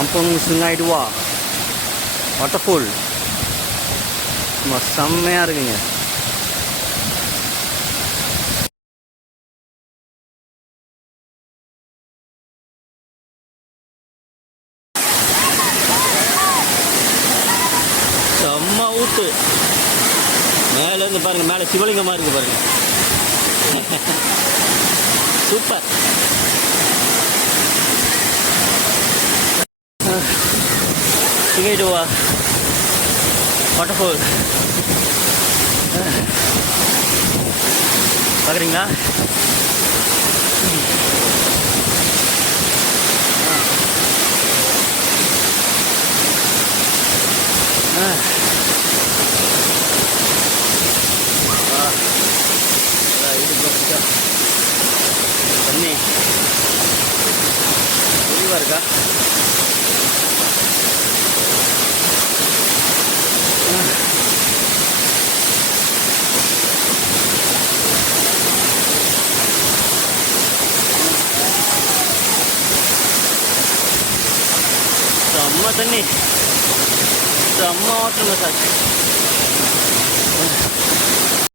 Kampung Sungai Dua Waterfall. செம்மையாக இருக்குங்க. செம்ம ஊட்டு. மேலேருந்து பாருங்க, மேலே சிவலிங்கமாக இருக்கு பாருங்க. சூப்பர். Sungai Dua Waterfall பார்க்குறீங்களா? தண்ணி தெளிவாக இருக்கா? செம்ம தண்ணி, செம்ம வாட்டர் மசாஜ்.